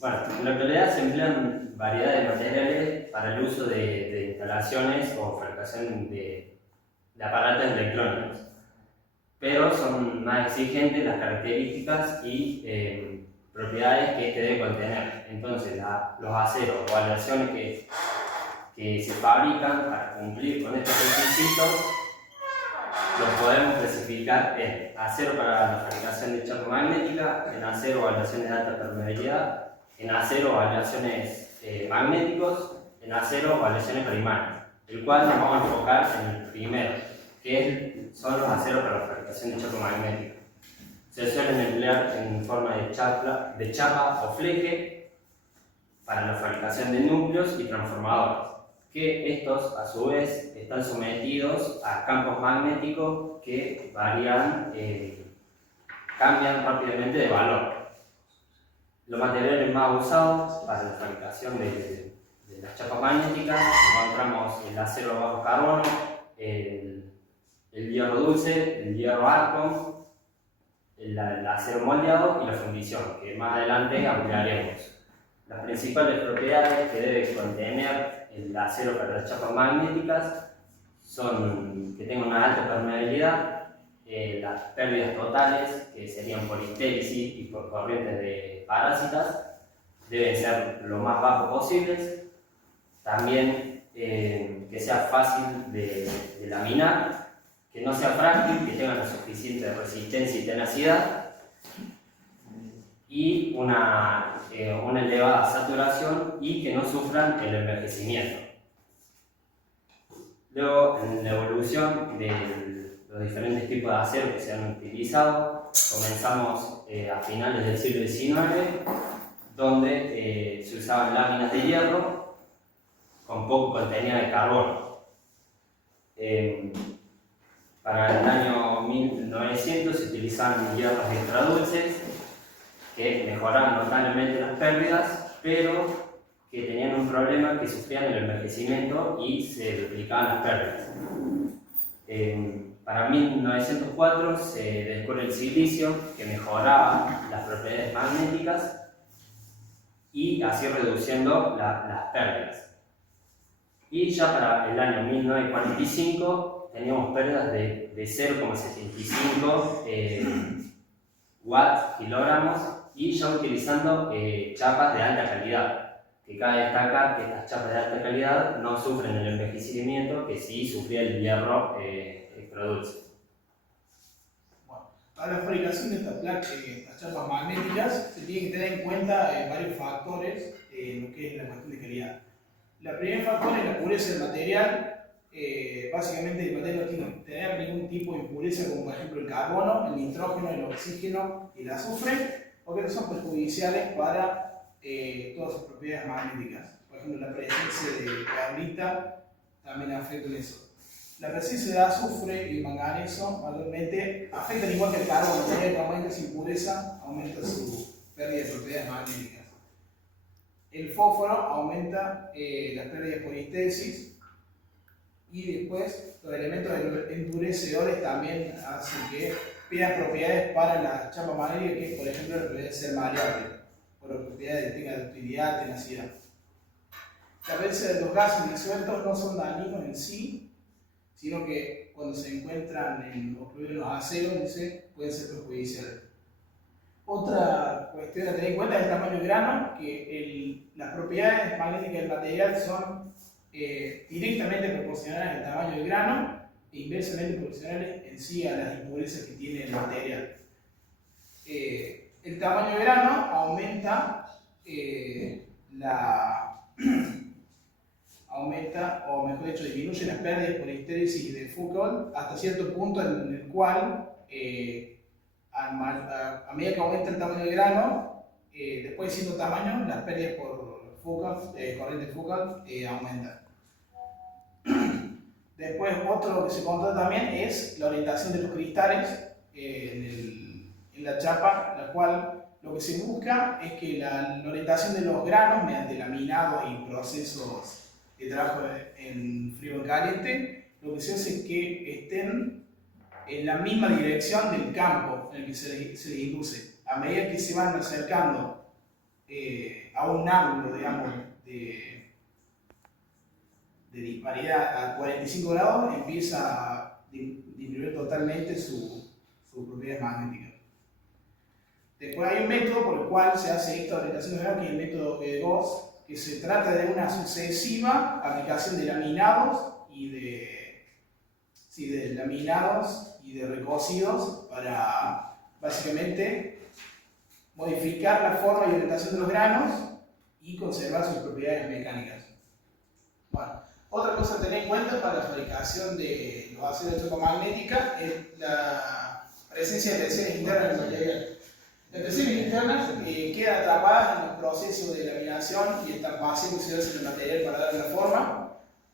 Bueno, en la actualidad se emplean variedad de materiales para el uso de instalaciones o fabricación de aparatos electrónicos, pero son más exigentes las características y propiedades que este debe contener. Entonces, los aceros o aleaciones que se fabrican para cumplir con estos requisitos los podemos clasificar en acero para la fabricación de chapa magnética, en acero o aleaciones de alta permeabilidad, en acero o aleaciones magnéticos, en acero o aleaciones primares, el cual nos vamos a enfocar en el primero, que son los aceros para la fabricación de chapa magnética. Se suelen emplear en forma de chapa o fleque para la fabricación de núcleos y transformadores, que estos a su vez están sometidos a campos magnéticos que cambian rápidamente de valor. Los materiales más usados para la fabricación de las chapas magnéticas encontramos el acero bajo carbono, el hierro dulce, el hierro arcón, el acero moldeado y la fundición, que más adelante ampliaremos. Las principales propiedades que debe contener el acero para las chapas magnéticas son que tenga una alta permeabilidad, las pérdidas totales, que serían por histérisis y por corrientes de parásitas, deben ser lo más bajo posibles. También que sea fácil de laminar, que no sea frágil, que tenga la suficiente resistencia y tenacidad, y una elevada saturación y que no sufran el envejecimiento. Luego, en la evolución de los diferentes tipos de acero que se han utilizado, comenzamos a finales del siglo XIX, donde se usaban láminas de hierro con poco contenido de carbono. Para el año 1900 se utilizaban hierros extra dulces que mejoraban notablemente las pérdidas, pero que tenían un problema, que sufrían el envejecimiento y se duplicaban las pérdidas. Para 1904 se descubre el silicio, que mejoraba las propiedades magnéticas y así reduciendo las pérdidas. Y ya para el año 1945 teníamos pérdidas de 0,75 watts kilogramos, y ya utilizando chapas de alta calidad, que cabe destacar que estas chapas de alta calidad no sufren el envejecimiento que sí sufría el hierro extradulce. Bueno, para la fabricación de estas chapas magnéticas se tiene que tener en cuenta varios factores en lo que es la cuestión de calidad. El primer factor es la pureza del material. Básicamente el material no tiene que tener ningún tipo de impureza, como por ejemplo el carbono, el nitrógeno, el oxígeno y el azufre, porque no son perjudiciales para todas sus propiedades magnéticas. Por ejemplo, la presencia de cabrita también afecta en eso. La presencia de azufre y manganeso mayormente afectan igual que el carbono, a medida que aumenta su impureza, aumenta su pérdida de propiedades magnéticas. El fósforo aumenta las pérdidas por histérisis, y después los elementos endurecedores también hacen que pierdan propiedades para la chapa magnética, que por ejemplo la propiedad de ser maleable, por las propiedades de tenga ductilidad, tenacidad. La presencia de los gases disueltos no son dañinos en sí, sino que cuando se encuentran en los aceros pueden ser perjudiciales. Otra cuestión a tener en cuenta es el tamaño de grano, que las propiedades magnéticas del material son directamente proporcionales al tamaño del grano e inversamente proporcionales en sí a las impurezas que tiene el material. El tamaño de grano aumenta, o mejor dicho, disminuye las pérdidas por histérisis de Foucault hasta cierto punto en el cual a medida que aumenta el tamaño del grano, después de cierto tamaño, las pérdidas por Foucault, corriente Foucault, aumentan. Después, otro que se controla también es la orientación de los cristales en la chapa, la cual lo que se busca es que la orientación de los granos, mediante laminados y procesos de trabajo en frío y caliente, lo que se hace es que estén en la misma dirección del campo en el que se les induce. A medida que se van acercando a un ángulo, digamos, de disparidad a 45 grados, empieza a disminuir totalmente sus propiedades magnéticas. Después hay un método por el cual se hace esta orientación de grano, que es el método Gauss, que se trata de una sucesiva aplicación de laminados y de recocidos para básicamente modificar la forma y orientación de los granos y conservar sus propiedades mecánicas. Bueno, otra cosa a tener en cuenta para la fabricación de los aceros de choca magnética es la presencia de tensiones internas del material. Las tensiones internas quedan atrapadas en el proceso de laminación y estampación que se hace en el material para darle la forma,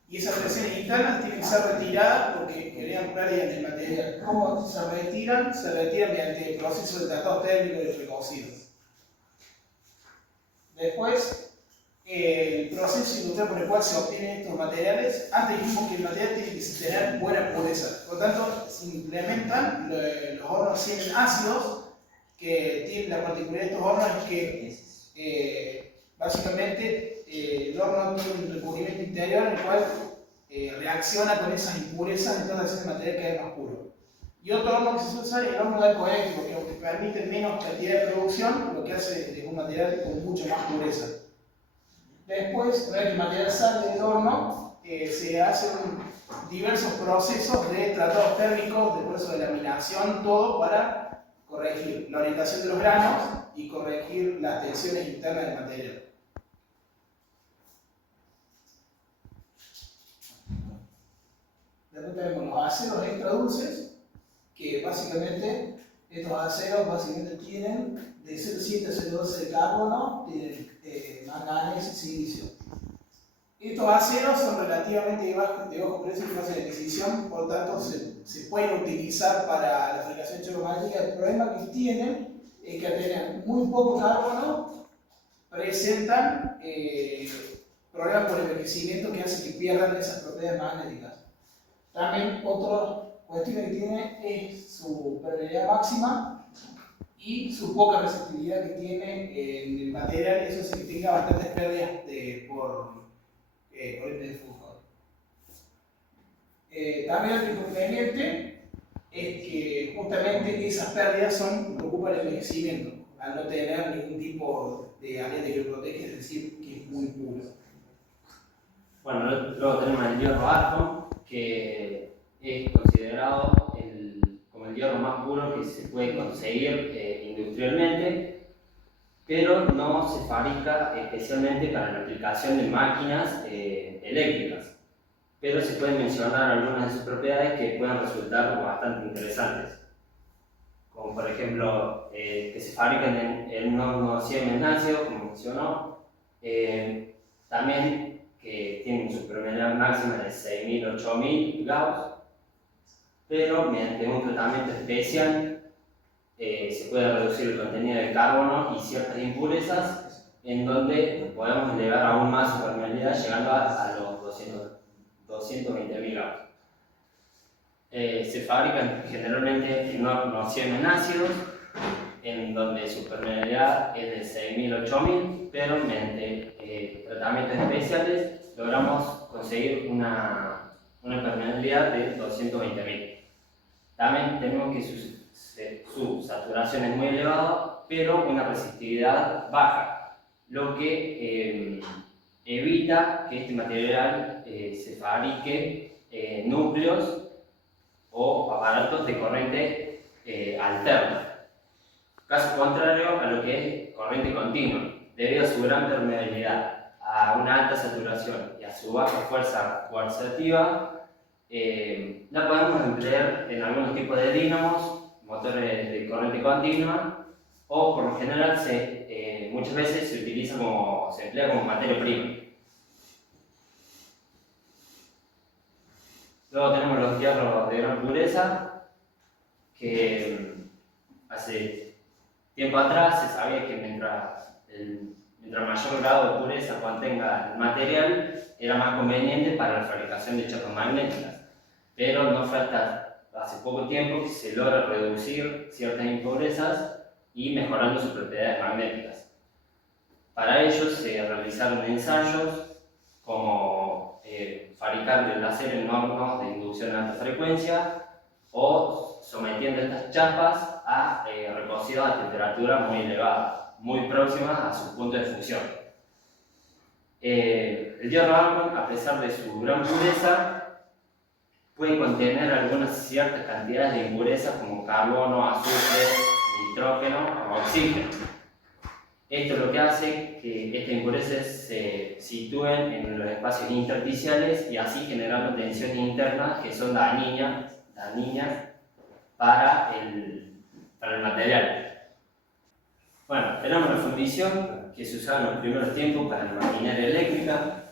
y esas tensiones internas tienen que ser retiradas porque generan pérdida en el material. ¿Cómo se retiran? Se retiran mediante el proceso de tratado térmico y recocido. Después, el proceso industrial por el cual se obtienen estos materiales, antes dijimos que el material tiene que tener buena pureza. Por lo tanto, se implementan los hornos Siemens ácidos, que tienen la particularidad de estos hornos es que básicamente el horno tiene un recubrimiento interior en el cual reacciona con esas impurezas, entonces hace el material quede más puro. Y otro horno que se suele usar es el horno de arco eléctrico, que aunque permite menos cantidad de producción, lo que hace es un material con mucho más pureza. Después, una vez que el material sale del horno, se hacen diversos procesos de tratados térmicos, de proceso de laminación, todo para corregir la orientación de los granos y corregir las tensiones internas del material. Después tenemos los aceros extra dulces, que básicamente estos aceros tienen de 0,7 a 0,12 de carbono, tienen manganeso y silicio. Estos aceros son relativamente de bajo precio y fácil de adquisición, por lo tanto se pueden utilizar para la fabricación de choca magnética. El problema que tienen es que al tener muy poco carbono presentan problemas por envejecimiento que hacen que pierdan esas propiedades magnéticas. También otra cuestión que tiene es su permeabilidad máxima y su poca resistividad que tiene en el material, eso hace que tenga bastantes pérdidas por corriente de flujo. También otro inconveniente es que justamente esas pérdidas son lo que ocupa el envejecimiento, al no tener ningún tipo de ambiente que lo protege, es decir, que es muy puro. Bueno, luego tenemos el hierro arco, que es considerado como el hierro más puro que se puede conseguir industrialmente, pero no se fabrica especialmente para la aplicación de máquinas eléctricas. Pero se pueden mencionar algunas de sus propiedades que pueden resultar bastante interesantes, como por ejemplo que se fabrican en un horno Siemens ácido, como mencionó, también que tienen su permeabilidad máxima de 6.000 8.000 Gauss, pero mediante un tratamiento especial se puede reducir el contenido de carbono y ciertas impurezas, en donde podemos elevar aún más su permeabilidad, llegando a los 220.000 Gauss. Se fabrican generalmente en hornos Siemens ácidos, en donde su permeabilidad es de 6.000 8.000, pero mediante tratamientos especiales logramos conseguir una permeabilidad de 220.000. También tenemos que su saturación es muy elevada, pero una resistividad baja, lo que evita que este material se fabrique núcleos o aparatos de corriente alterna. Caso contrario a lo que es corriente continua, debido a su gran permeabilidad, a una alta saturación y a su baja fuerza coercitiva, la podemos emplear en algunos tipos de dínamos, motores de corriente continua, o por lo general muchas veces se emplea como materia prima. Luego tenemos los hierros de gran pureza, que hace tiempo atrás se sabía que mientras mayor grado de pureza contenga el material, era más conveniente para la fabricación de chapas magnéticas. Pero no fue hasta hace poco tiempo que se logra reducir ciertas impurezas y mejorando sus propiedades magnéticas. Para ello se realizaron ensayos como fabricar el acero en hornos de inducción a alta frecuencia o sometiendo estas chapas a recocido a temperatura muy elevada, muy próxima a su punto de fusión. El hierro argón, a pesar de su gran pureza, puede contener algunas ciertas cantidades de impurezas como carbono, azufre, nitrógeno o oxígeno. Esto es lo que hace que estas impurezas se sitúen en los espacios intersticiales y así generando tensiones internas que son dañinas para el material. Bueno, tenemos la fundición que se usaba en los primeros tiempos para la maquinaria eléctrica.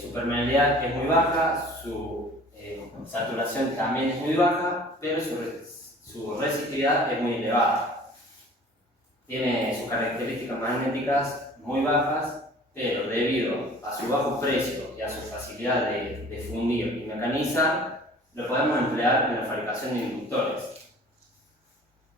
Su permeabilidad es muy baja, su saturación también es muy baja, pero su resistividad es muy elevada. Tiene sus características magnéticas muy bajas, pero debido a su bajo precio y a su facilidad de fundir y mecanizar, lo podemos emplear en la fabricación de inductores.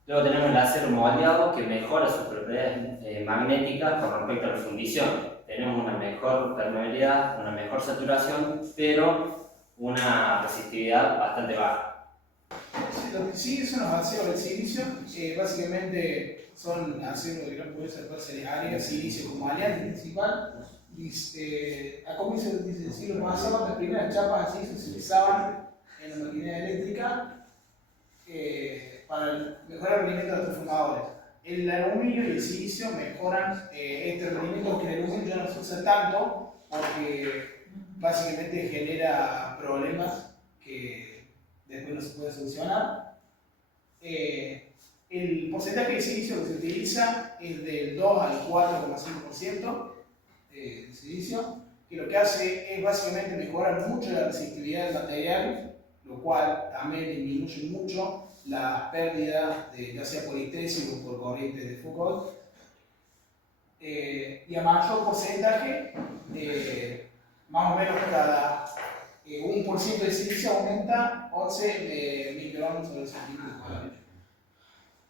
Luego tenemos el acero moldeado que mejora sus propiedades magnéticas con respecto a la fundición. Tenemos una mejor permeabilidad, una mejor saturación, pero una resistividad bastante baja. Lo que sí son los aceros del silicio, básicamente son aceros de gran pureza, puede ser área, silicio como aleante principal. A comienzos del siglo pasado, las primeras chapas así se utilizaban en la maquinaria eléctrica para mejorar el rendimiento de los transformadores. El aluminio y el silicio mejoran este rendimiento, que el aluminio ya no se usa tanto porque básicamente genera problemas que después no se puede solucionar. El porcentaje de silicio que se utiliza es del 2 al 4,5% de silicio, que lo que hace es básicamente mejorar mucho la resistividad del material, lo cual también disminuye mucho las pérdidas, ya sea por histresis o por corriente de Foucault. Y a mayor porcentaje, más o menos cada 1% de silicio aumenta 11 micrones sobre el centímetro cuadrado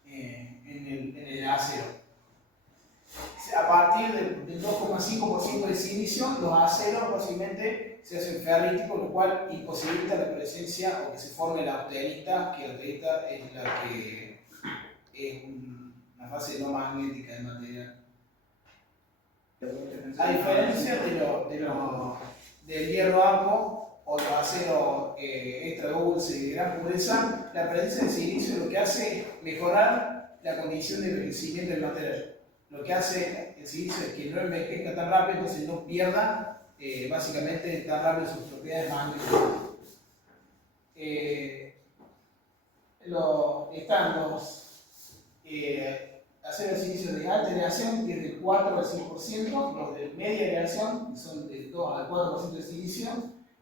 en el acero. A partir del 2,5% de silicio, los aceros básicamente se hacen ferríticos, lo cual imposibilita la presencia o que se forme la austenita, que la austenita es la que es una fase no magnética del material. A diferencia del hierro arco o los aceros extra dulce y de gran pureza, la presencia de silicio lo que hace es mejorar la condición de envejecimiento del material. Lo que hace el silicio es que no envejezca tan rápido, entonces no pierda básicamente tan rápido sus propiedades magnéticas. Están los aceros de silicio de alta aleación, que es del 4 al 5%, los de media aleación, que son del 2 al 4% de silicio,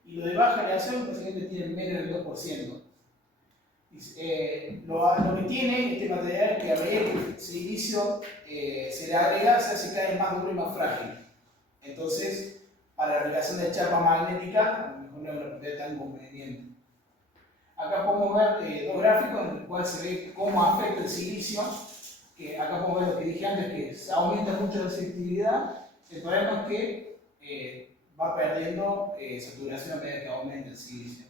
y los de baja aleación, básicamente tienen menos del 2%. Lo que tiene este material es que a medida que el silicio se le agrega, se hace cada vez más duro y más frágil. Entonces, para la aplicación de chapa magnética, a lo mejor no es una propiedad tan conveniente. Acá podemos ver dos gráficos en los cuales se ve cómo afecta el silicio. Que acá podemos ver lo que dije antes, que se aumenta mucho la selectividad. El problema es que va perdiendo saturación a medida que aumenta el silicio.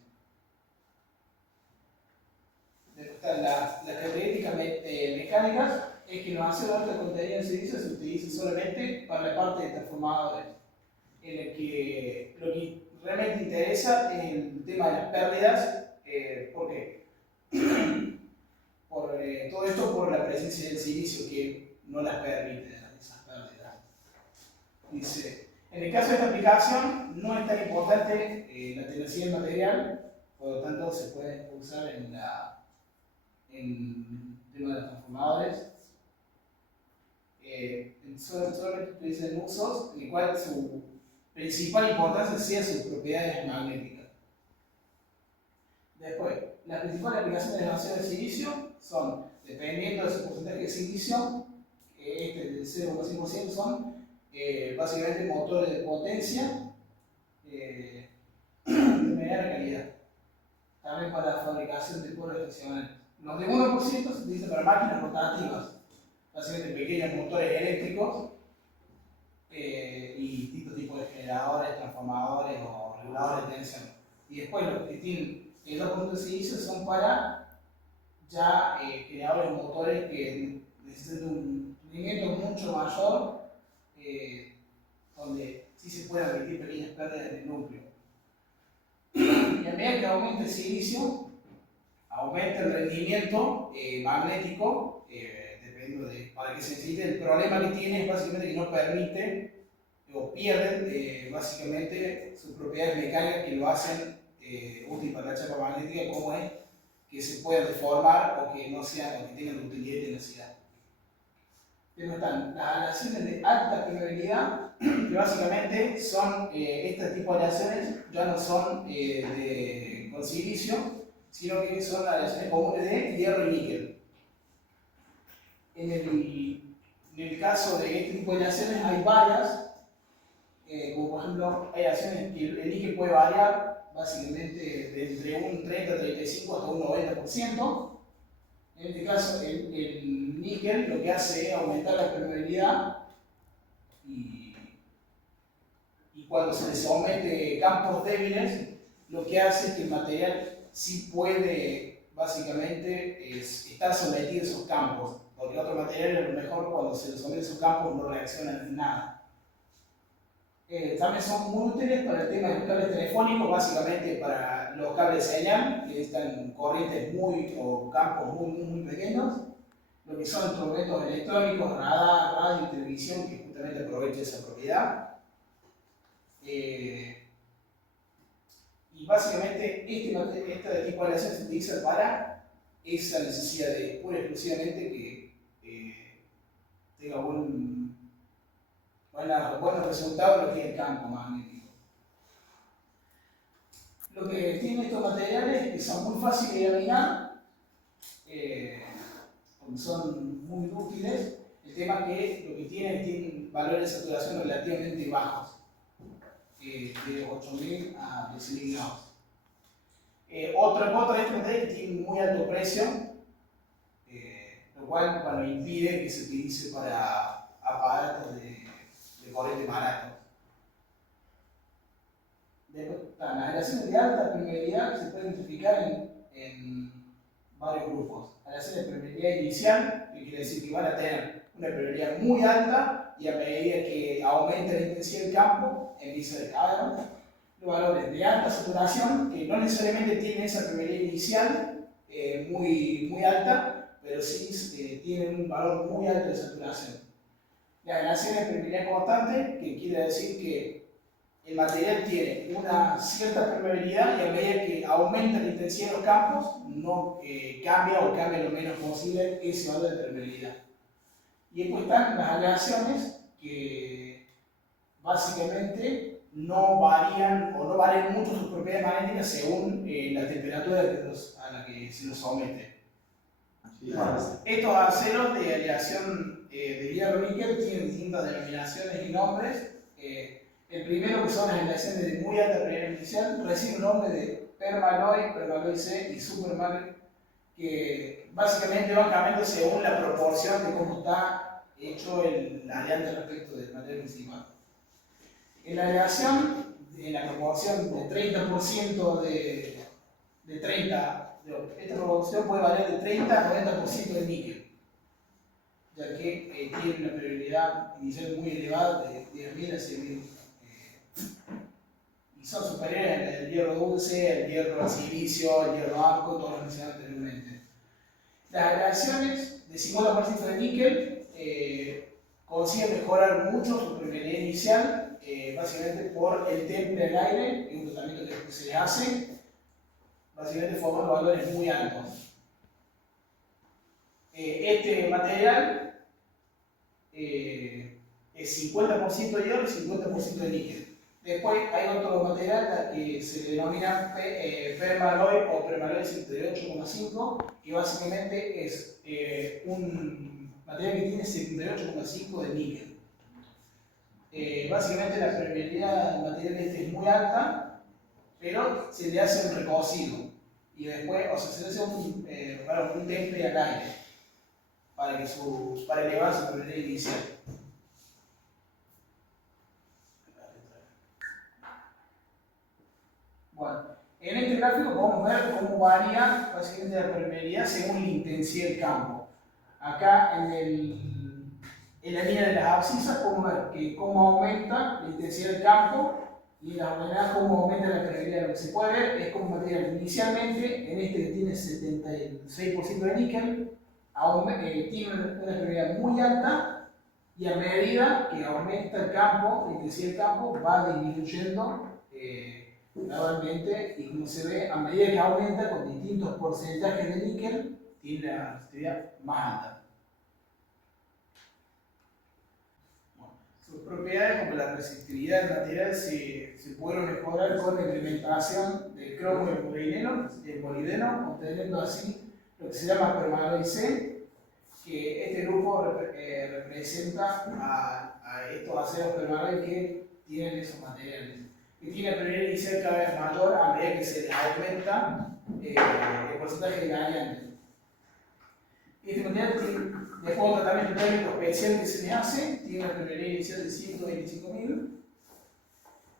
Las características mecánicas es que los aceros de alta contenido en silicio se utilizan solamente para la parte de transformadores, en el que lo que realmente interesa es el tema de las pérdidas. ¿Por qué? Todo esto por la presencia del silicio que no las permite esas pérdidas. Dice, en el caso de esta aplicación no es tan importante la tenacidad del material, por lo tanto se puede usar en el tema de los transformadores. Solamente utiliza en usos en el cual su principal importancia sea sus propiedades magnéticas. Después, las principales aplicaciones de los aceros de silicio son, dependiendo de su porcentaje de silicio, del 0,5% son básicamente motores de potencia de mediana calidad. También para la fabricación de polos estacionarios. Los de 1% se utilizan para máquinas rotativas, básicamente pequeños motores eléctricos Y después los que tienen el 2% de silicio son para ya generadores motores que necesitan un rendimiento mucho mayor, donde sí se pueden admitir pequeñas pérdidas en el núcleo. Y a medida que aumenta el silicio, aumenta el rendimiento magnético, dependiendo de para qué se necesite. El problema que tiene es básicamente que no permite o pierde básicamente sus propiedades mecánicas que lo hacen útil para la chapa magnética, como es que se puedan deformar o que no sean o que tengan utilidad y tenacidad. Después están las aleaciones de alta permeabilidad, que básicamente son este tipo de aleaciones, ya no son con silicio, sino que son aleaciones comunes de hierro y níquel. En el caso de este tipo de aleaciones hay varias, como por ejemplo hay aleaciones que el níquel puede variar básicamente de entre un 30, 35 hasta un 90%. En este caso, el níquel lo que hace es aumentar la permeabilidad y cuando se le somete campos débiles, lo que hace es que el material sí puede básicamente estar sometido a esos campos, porque otro material a lo mejor cuando se le somete a esos campos no reaccionan en nada. También son muy útiles para el tema de los cables telefónicos, básicamente para los cables de señal, que necesitan corrientes o campos muy pequeños, lo que son instrumentos electrónicos, radar, radio y televisión, que justamente aprovechan esa propiedad. Y básicamente este tipo de aleación se utiliza para esa necesidad de pura y exclusivamente que tenga buenos resultados en lo que es el campo magnético. Lo que tienen estos materiales es que son muy fáciles de eliminar, porque son muy útiles. El tema es que lo que tienen valores de saturación relativamente bajos, de 8000 a 10.000 grados. Otra de estos materiales que tienen muy alto precio, lo cual impide que se utilice para aparatos de corriente barato. Las aleaciones de alta permeabilidad se pueden identificar en varios grupos. Aleaciones de permeabilidad inicial, que quiere decir que van a tener una permeabilidad muy alta y a medida que aumenta la intensidad del campo, empieza a decaer. Los valores de alta saturación, que no necesariamente tienen esa permeabilidad inicial muy alta, pero sí tienen un valor muy alto de saturación. La aleación de permeabilidad constante, que quiere decir que el material tiene una cierta permeabilidad y a medida que aumenta la intensidad de los campos, no cambia lo menos posible ese valor de permeabilidad. Y después están las aleaciones que básicamente no varían o no varían mucho sus propiedades magnéticas según la temperatura a la que se los somete. Estos aceros de aleación de hierro-níquel tienen distintas denominaciones y nombres. El primero, que son las aleaciones de muy alta permeabilidad inicial, recibe un nombre de permalloy, permalloy C y supermalloy, que básicamente van cambiando según la proporción de cómo está hecho el aleante respecto del material principal. En la aleación, en la proporción de 30% esta proporción puede variar de 30 a 90% de níquel, ya que tiene una permeabilidad inicial muy elevada de 10.000 a 100.000. Y son superiores al hierro dulce, al hierro silicio, al hierro arco, todos los mencionados anteriormente. Las aleaciones de 50% de níquel consiguen mejorar mucho su permeabilidad inicial, básicamente por el temple al aire, que es un tratamiento que se le hace, básicamente formando valores muy altos. Este material es 50% hierro y 50% de níquel. Después hay otro material que se denomina permalloy o permalloy 78,5, que básicamente es un material que tiene 78,5 de níquel. Básicamente la permeabilidad del material este es muy alta, pero se le hace un recocido y después, se le hace un temple al aire para elevar su permeabilidad inicial. Bueno, gráfico podemos ver cómo varía básicamente la permeabilidad según la intensidad del campo. Acá en la línea de las abscisas podemos ver que cómo aumenta la intensidad del campo y en las ordenadas cómo aumenta la permeabilidad. Lo que se puede ver es cómo material inicialmente, en este que tiene 76% de níquel, tiene una permeabilidad muy alta y a medida que aumenta el campo, la intensidad del campo va disminuyendo gradualmente y como se ve, a medida que aumenta con distintos porcentajes de níquel, tiene la resistividad más alta. Sus propiedades como la resistividad del material se pueden mejorar con la implementación del cromo y el molibdeno, obteniendo así lo que se llama permaloid C, que este grupo representa a estos aceros permaloid que tienen esos materiales, que tiene permeabilidad inicial cada vez mayor a medida que se aumenta el porcentaje de galliano. Este material después de un tratamiento térmico especial que se le hace, tiene una permeabilidad inicial de 125.000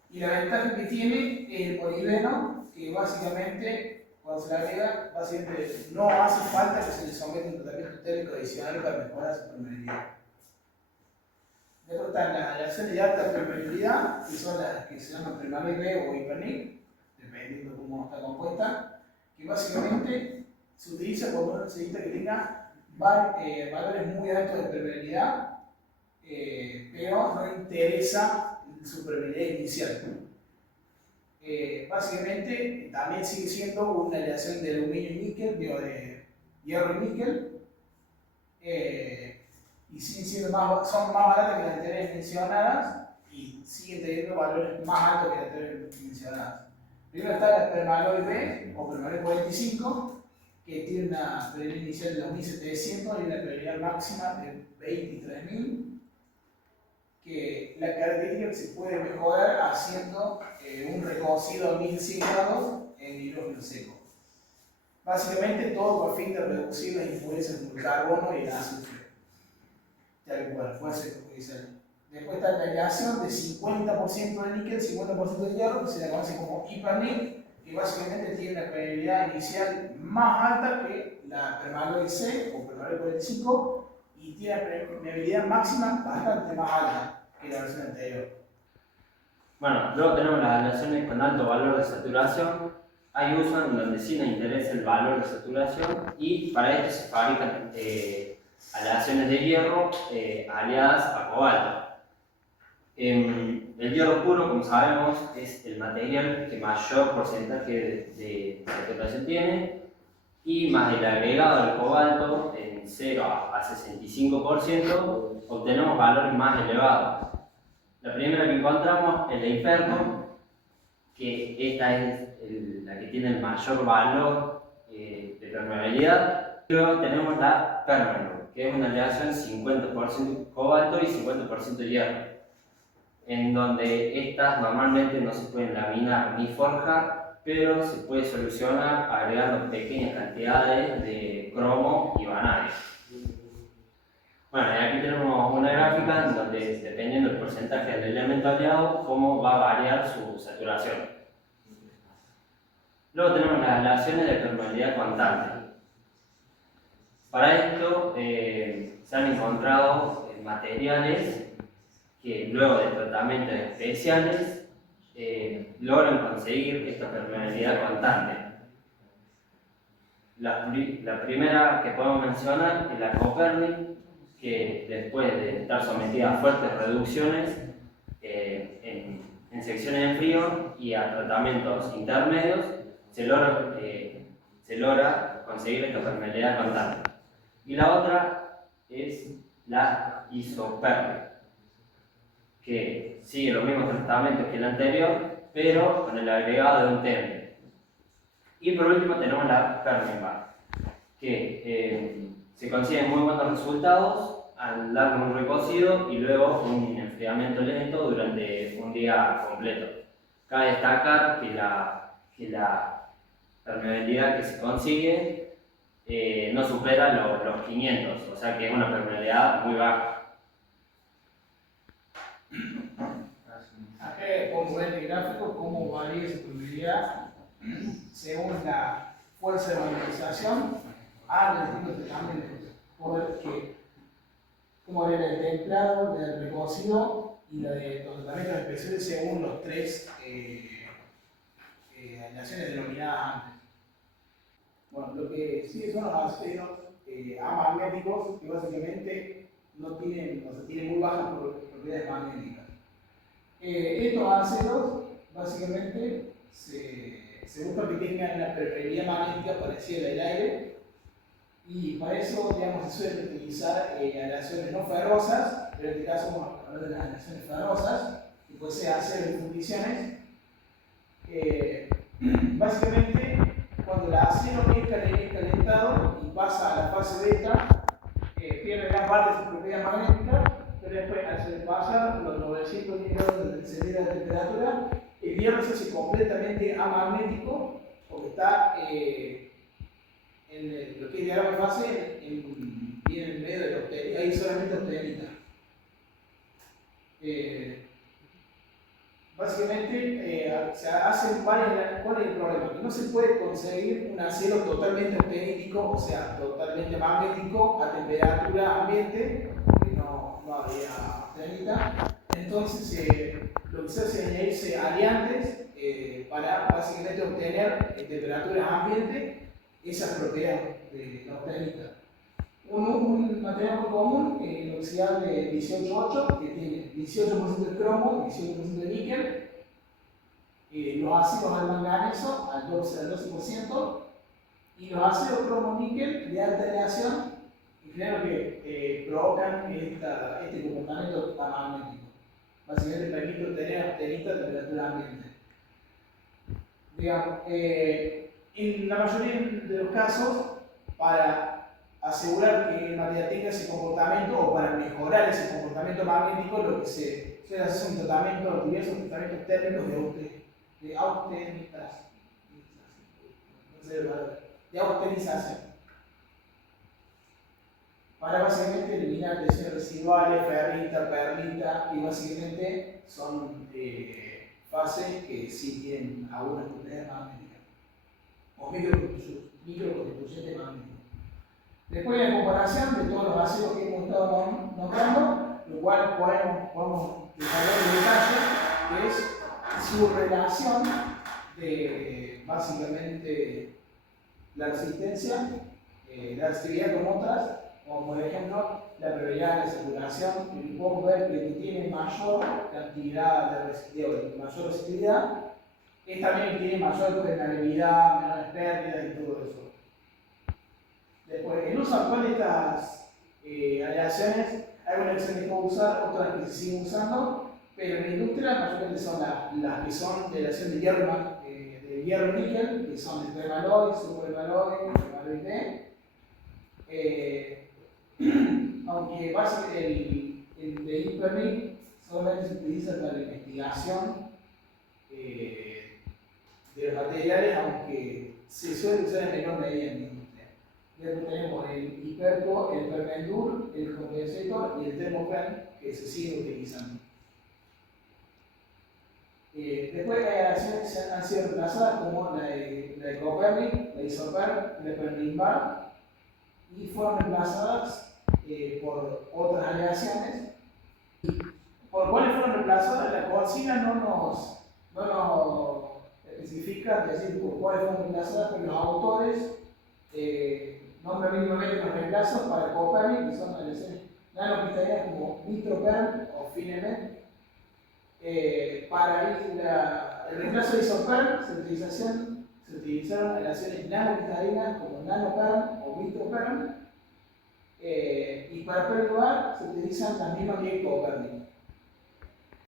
y la ventaja que tiene es el molibdeno, que básicamente cuando se le agrega, básicamente no hace falta que se le someta un tratamiento térmico adicional para mejorar su permeabilidad. Después están las aleaciones de alta permeabilidad, que son las que se llaman permaloid B o hipernic, dependiendo de cómo está compuesta, que básicamente se utiliza cuando uno necesita que tenga valores muy altos de permeabilidad, pero no interesa su permeabilidad inicial. Básicamente también sigue siendo una aleación de aluminio y níquel, de hierro y níquel, y siguen siendo son más baratas que las anteriores mencionadas y siguen teniendo valores más altos que las anteriores mencionadas. Primero está la permaloid B o permaloid 45, que tiene una permeabilidad inicial de 2700 y una permeabilidad máxima de 23.000, que la característica que se puede mejorar haciendo un recocido a 1100 grados en hidrógeno seco. Básicamente todo con fin de reducir las impurezas como el carbono y el azufre. Ya que puede ser utilizado. Después está la aleación de 50% de níquel, 50% de hierro, que se la conoce como hipernic, que básicamente tiene una permeabilidad inicial más alta que la permaloid C o permaloid 45 y tiene una permeabilidad máxima bastante más alta que la versión anterior. Bueno, luego tenemos las aleaciones con alto valor de saturación. Hay usos en donde sí nos interesa el valor de saturación y para esto se fabrican aleaciones de hierro aliadas a cobalto. El hierro puro, como sabemos, es el material que mayor porcentaje de saturación tiene y más el agregado del cobalto en 0 a 65% obtenemos valores más elevados. La primera que encontramos es la Inferno, que esta es la que tiene el mayor valor de permeabilidad. Luego tenemos la Permanol, que es una aleación 50% cobalto y 50% hierro, en donde estas normalmente no se pueden laminar ni forjar, pero se puede solucionar agregando pequeñas cantidades de cromo y vanadio. Bueno, y aquí tenemos una gráfica en donde, dependiendo del porcentaje del elemento aliado, cómo va a variar su saturación. Luego tenemos las aleaciones de permeabilidad cuantante. Para esto se han encontrado materiales que luego de tratamientos especiales logran conseguir esta permeabilidad constante. La primera que podemos mencionar es la Copernic, que después de estar sometida a fuertes reducciones en secciones en frío y a tratamientos intermedios, se logra conseguir esta permeabilidad constante. Y la otra es la Isopernic, que sigue los mismos tratamientos que el anterior, pero con el agregado de un temple. Y por último tenemos la Permebar, que se consiguen muy buenos resultados al darle un recocido y luego un enfriamiento lento durante un día completo. Cabe destacar que la permeabilidad que se consigue no supera los 500, o sea que es una permeabilidad muy baja. Acá podemos ver en el gráfico cómo varía esa permeabilidad según la fuerza de magnetización a los distintos tratamientos. Porque, como era el templado, el recocido y la de los tratamientos especiales según los tres aleaciones denominadas antes. Bueno, lo que sí son los aceros amagnéticos, que básicamente no tienen, o sea, tienen muy bajas propiedades magnéticas. Estos aceros básicamente se busca que tengan una permeabilidad magnética parecida a la del aire, y para eso, digamos, se suelen utilizar aleaciones no ferrosas, pero en este caso vamos a hablar de las aleaciones ferrosas, que puede ser acero en fundiciones. Básicamente, cuando el acero es calentado y pasa a la fase beta, pierde gran parte de su propiedad magnética, pero después, al sobrepasar los 910 grados de temperatura, el hierro se hace completamente amagnético, porque está en lo que es diagrama de fase, viene en el medio de la austenita, ahí solamente austenita. Básicamente se hacen varias. ¿Cuál es el problema? Que no se puede conseguir un acero totalmente austenítico, o sea, totalmente magnético a temperatura ambiente, porque no habría austenita. Entonces, lo que se hace es añadirse aliantes para básicamente obtener en temperatura ambiente esa propiedad de la austenita. Un material muy común, el oxidable 18,8, que tiene 18% de cromo, 18% de níquel, los ácidos al manganeso al 12%, y los ácidos cromo-níquel de alta aleación, en general, que provocan este comportamiento amagnético. Básicamente permite obtener austenita a temperatura ambiente. Digamos, en la mayoría de los casos, para asegurar que el material tenga ese comportamiento, o para mejorar ese comportamiento magnético, lo que se suele hacer son tratamientos, diversos tratamientos térmicos de austenización, para básicamente eliminar tensiones residuales, ferrita, perlita, y básicamente son fases que sí tienen algunas propiedades magnéticas, o microconstituyentes magnéticos. Después de la comparación de todos los ácidos que hemos estado nombrando, lo cual podemos desarrollar en detalle, que es su relación de básicamente la resistencia, la reactividad con otras, como por ejemplo la probabilidad de saturación, que podemos ver que tiene mayor cantidad de resistividad, mayor resistividad, es también el que tiene mayor permeabilidad, menores pérdidas y todo eso. Después, el uso actual de estas aleaciones, hay una que se dejó usar, otras que se siguen usando, pero en la industria mayormente son las que son de aleación de hierro níquel, que son el permaloy, supermaloy, permaloy D. Aunque básicamente el de hipernic solamente se utiliza para la investigación de los materiales, aunque se suele usar en menor medida en la industria. Luego tenemos el hiperco, el permendur, el condensator y el termopen, que se siguen utilizando. Después hay aleaciones que han sido reemplazadas, como la de Copernic, la Isoper, la Perlin-Bar, y fueron reemplazadas por otras aleaciones. ¿Por cuáles fueron reemplazadas? La consigna no nos especifica, es decir, por cuáles fueron reemplazadas, pero los autores nombran mínimamente los reemplazos para Copernic, que son aleaciones nanocristalinas como Nitroperm o Finemet. Para el reemplazo de Isoperm se utilizaron aleaciones nanocristalinas como Nanoperm o Nitroperm, y para Perluar se utilizan las mismas que Copernic.